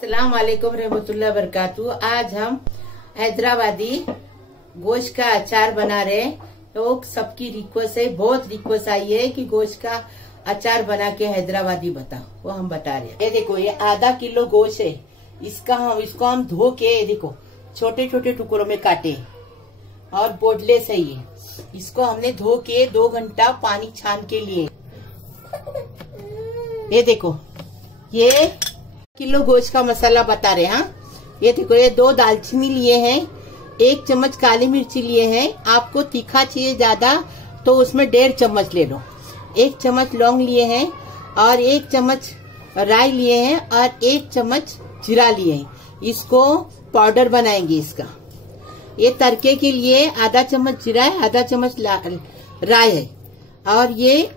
अस्सलाम वालेकुम रहमतुल्लाह बरकातू। आज हम हैदराबादी गोश्त का अचार बना रहे हैं। तो सबकी रिक्वेस्ट है, बहुत रिक्वेस्ट आई है कि गोश्त का अचार बना के हैदराबादी बताओ, वो हम बता रहे हैं। ये देखो, ये आधा किलो गोश्त है। इसको हम धो के देखो छोटे छोटे टुकड़ों में काटे और बोडलेस है ये। इसको हमने धो के 2 घंटा पानी छान के लिए। ये देखो, ये किलो गोश्त का मसाला बता रहे हैं। हाँ, ये देखो, ये 2 दालचीनी लिए हैं, 1 चम्मच काली मिर्ची लिए हैं। आपको तीखा चाहिए ज्यादा तो उसमें 1.5 चम्मच ले लो। 1 चम्मच लौंग लिए हैं और 1 चम्मच राई लिए हैं और 1 चम्मच जीरा लिए हैं। इसको पाउडर बनाएंगे इसका। ये तड़के के लिए आधा चम्मच जीरा है, आधा चम्मच राई है और ये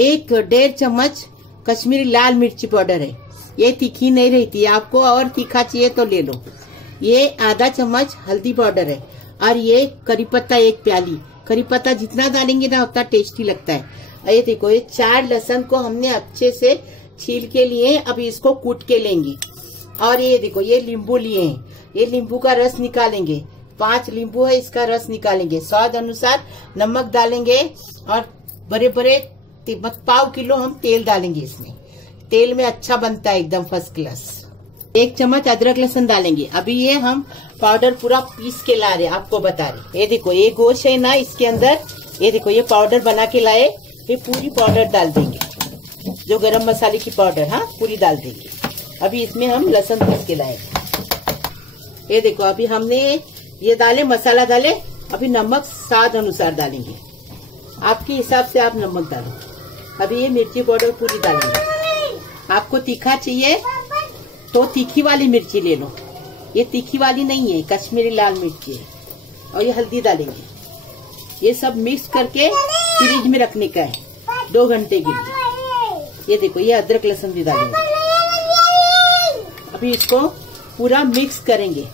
1.5 चम्मच कश्मीरी लाल मिर्ची पाउडर है। ये तीखी नहीं रहती, आपको और तीखा चाहिए तो ले लो। ये आधा चम्मच हल्दी पाउडर है और ये करी पत्ता 1 प्याली। करी पत्ता जितना डालेंगे ना उतना टेस्टी लगता है। ये देखो, ये 4 लहसुन को हमने अच्छे से छील के लिए, अब इसको कूट के लेंगे। और ये देखो, ये नींबू लिए हैं, ये नींबू का रस निकालेंगे। 5 नींबू है, इसका रस निकालेंगे। स्वाद अनुसार नमक डालेंगे और बड़े बड़े 1 किलो हम तेल डालेंगे इसमें। तेल में अच्छा बनता है, एकदम फर्स्ट क्लास। 1 चम्मच अदरक लहसुन डालेंगे। अभी ये हम पाउडर पूरा पीस के ला रहे, आपको बता रहे। ये देखो, ये गोश्त है ना, इसके अंदर ये देखो, ये पाउडर बना के लाए। ये पूरी पाउडर डाल देंगे, जो गरम मसाले की पाउडर, हाँ, पूरी डाल देंगे। अभी इसमें हम लहसुन पीस के लाएंगे। ये देखो, अभी हमने ये डाले, मसाला डाले। अभी नमक स्वाद अनुसार डालेंगे, आपके हिसाब से आप नमक डालो। अभी ये मिर्ची पाउडर पूरी डालेंगे। आपको तीखा चाहिए तो तीखी वाली मिर्ची ले लो। ये तीखी वाली नहीं है, कश्मीरी लाल मिर्ची है। और ये हल्दी डालेंगे। ये सब मिक्स करके फ्रिज में रखने का है 2 घंटे के लिए। ये देखो, ये अदरक लहसुन भी डालेंगे। अभी इसको पूरा मिक्स करेंगे,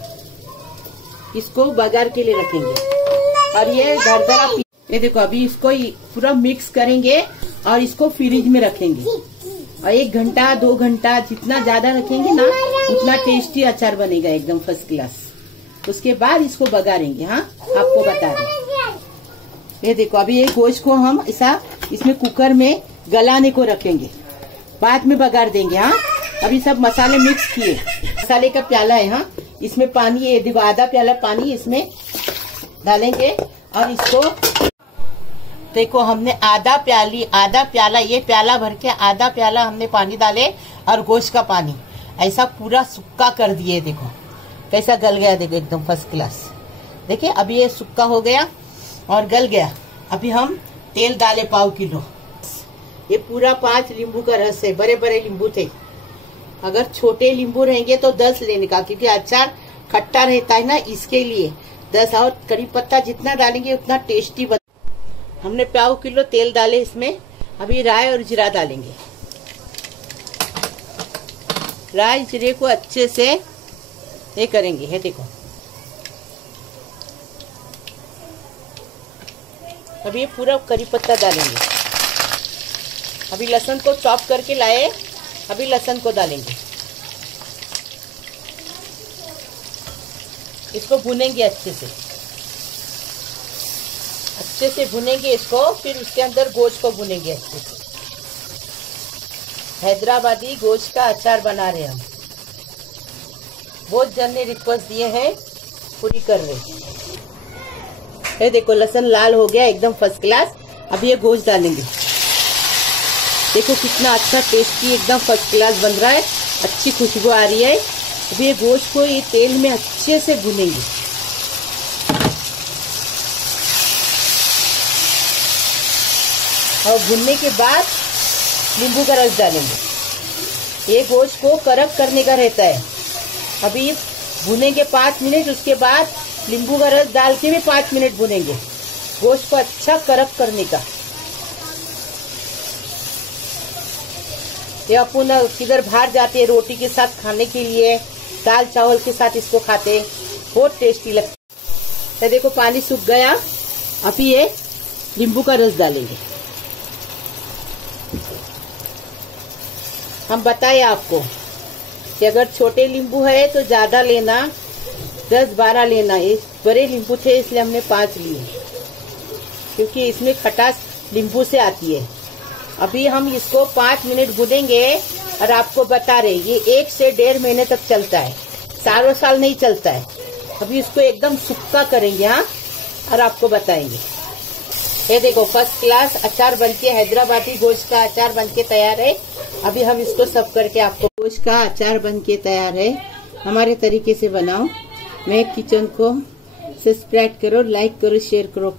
इसको बघार के लिए रखेंगे। और ये दरदरा, ये देखो, अभी इसको पूरा मिक्स करेंगे और इसको फ्रिज में रखेंगे। और 1 घंटा 2 घंटा जितना ज्यादा रखेंगे ना उतना टेस्टी अचार बनेगा, एकदम फर्स्ट क्लास। उसके बाद इसको बघारेंगे। हाँ, आपको बता रहे। ये देखो, अभी ये गोश्त को हम ऐसा इसमें कुकर में गलाने को रखेंगे, बाद में बघार देंगे। हाँ, अभी सब मसाले मिक्स किए। मसाले का प्याला है, हाँ, इसमें पानी, ये देखो आधा प्याला पानी इसमें डालेंगे। और इसको देखो, हमने आधा प्याला, ये प्याला भर के आधा प्याला हमने पानी डाले और गोश्त का पानी ऐसा पूरा सुक्का कर दिए। देखो कैसा गल गया, देखो एकदम फर्स्ट क्लास। देखिए, अभी ये सुक्का हो गया और गल गया। अभी हम तेल डाले 1/4 किलो। ये पूरा 5 नींबू का रस है, बड़े बड़े नींबू थे। अगर छोटे नींबू रहेंगे तो 10 लेने का, क्योंकि अचार खट्टा रहता है ना, इसके लिए 10। और करी पत्ता जितना डालेंगे उतना टेस्टी बन। हमने 1/4 किलो तेल डाले इसमें। अभी राई और जीरा डालेंगे। राई जीरे को अच्छे से ये करेंगे। है देखो, अभी ये पूरा करी पत्ता डालेंगे। अभी लहसुन को चॉप करके लाए, अभी लहसुन को डालेंगे। इसको भुनेंगे अच्छे से भुनेंगे इसको। फिर उसके अंदर गोश्त को भुनेंगे अच्छे से। हैदराबादी गोश्त का अचार बना रहे हम। बहुत जन ने रिक्वेस्ट दिए हैं, पूरी कर रहे। ये देखो, लहसुन लाल हो गया, एकदम फर्स्ट क्लास। अब ये गोश्त डालेंगे। देखो कितना अच्छा टेस्टी, एकदम फर्स्ट क्लास बन रहा है, अच्छी खुशबू आ रही है। अब ये गोश्त को ये तेल में अच्छे से भुनेंगे। और भुनने के बाद नींबू का रस डालेंगे। ये गोश्त को कड़क करने का रहता है। अभी भुनेंगे 5 मिनट, उसके बाद नींबू का रस डाल के भी 5 मिनट भुनेंगे, गोश्त को अच्छा कड़क करने का। ये अपन किधर बाहर जाते हैं रोटी के साथ खाने के लिए, दाल चावल के साथ इसको खाते, बहुत टेस्टी लगता है। देखो, पानी सूख गया। अभी ये नींबू का रस डालेंगे। हम बताए आपको कि अगर छोटे नींबू है तो ज्यादा लेना, 10-12 लेना। ये बड़े नींबू थे इसलिए हमने 5 लिए, क्योंकि इसमें खटास नींबू से आती है। अभी हम इसको 5 मिनट भूनेंगे और आपको बता रहे ये 1 से 1.5 महीने तक चलता है, सालों साल नहीं चलता है। अभी इसको एकदम सूखा करेंगे हाँ, और आपको बताएंगे। ये देखो फर्स्ट क्लास अचार बनके, हैदराबादी गोश्त का अचार बनके तैयार है। अभी हम इसको सब करके आपको, गोश्त का अचार बनके तैयार है। हमारे तरीके से बनाओ। महक किचन को सब्सक्राइब करो, लाइक करो, शेयर करो।